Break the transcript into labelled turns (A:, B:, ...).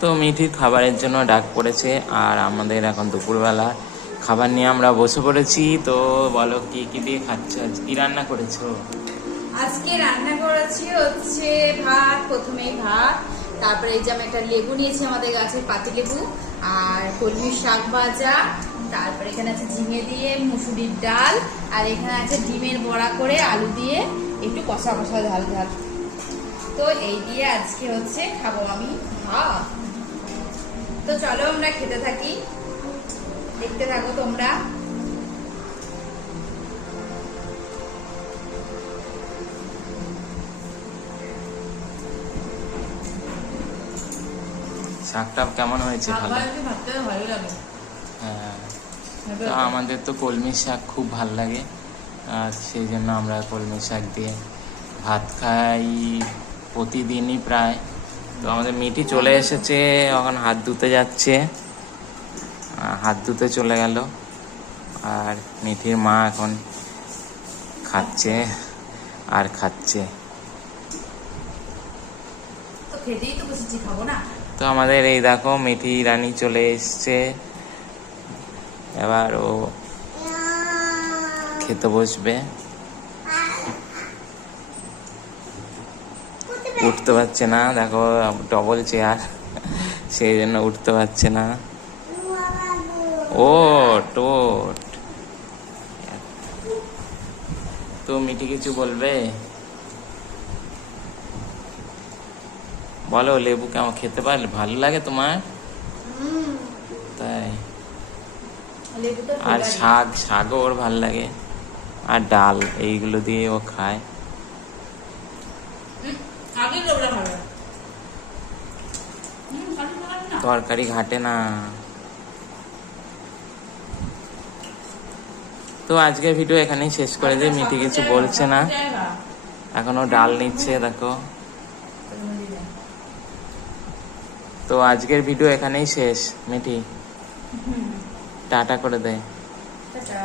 A: তো মিঠির খাবারের জন্য ডাক পড়েছে, আর আমাদের এখন দুপুরবেলা খাবার নিয়ে আমরা বসে পড়েছি। তো বলো, কি কি দিয়ে খাচ্ছ? আজ কি রান্না করেছ?
B: আজকে রান্না করেছি হচ্ছে ভাত, প্রথমেই ভাত। তারপরে এই যে আমি একটা লেবু নিয়েছি আমাদের গাছের পাতি লেবু, আর কলমির শাক ভাজা। তারপরে এখানে আছে ঝিঙে দিয়ে মুসুরির ডাল, আর এখানে আছে ডিমের বড়া করে আলু দিয়ে একটু কষা কষা ঝাল ঝাল। তো এই দিয়ে আজকে হচ্ছে খাব আমি ভাত। তো চলো আমরা খেতে থাকি। দেখতে থাকো তোমরা।
A: শাকটা কেমন হয়েছে? ভালো? হ্যাঁ। আমাদের তো কলমি শাক খুব ভালো লাগে। আর সেই জন্য আমরা কলমি শাক দিয়ে ভাত খাই প্রতিদিনই প্রায়। তো আমাদের মিটি চলে এসেছে এখন হাত ধুতে যাচ্ছে। হাত ধুতে চলে গেল। আর মিঠির মা এখন খাচ্ছে আর খাচ্ছে।
B: তো
A: আমাদের এই দেখো মিঠি রানী চলে এসছে। এবার ও খেতে বসবে। উঠতে পারছে না। দেখো ডবল চেয়ার সেই জন্য উঠতে পারছে না। ও টোট তো মিঠি কিছু বলবে? বলো লেবু কেমন খেতে পারলে ভালো লাগে তোমার? তাই। আর শাক শাকও ওর ভালো লাগে। আর ডাল এইগুলো দিয়ে ও খায়
B: দিই। আগের লেবুটা ভালো লাগে। হুম, ভালো লাগে না?
A: তরকারি ঘাটে না। তো আজকের ভিডিও এখানেই শেষ করে দিই মিটি কিছু বলছে না। এখনও ডাল নিচ্ছে দেখো। তো আজকের ভিডিও এখানেই শেষ মিটি টাটা করে দেয়
B: টাটা।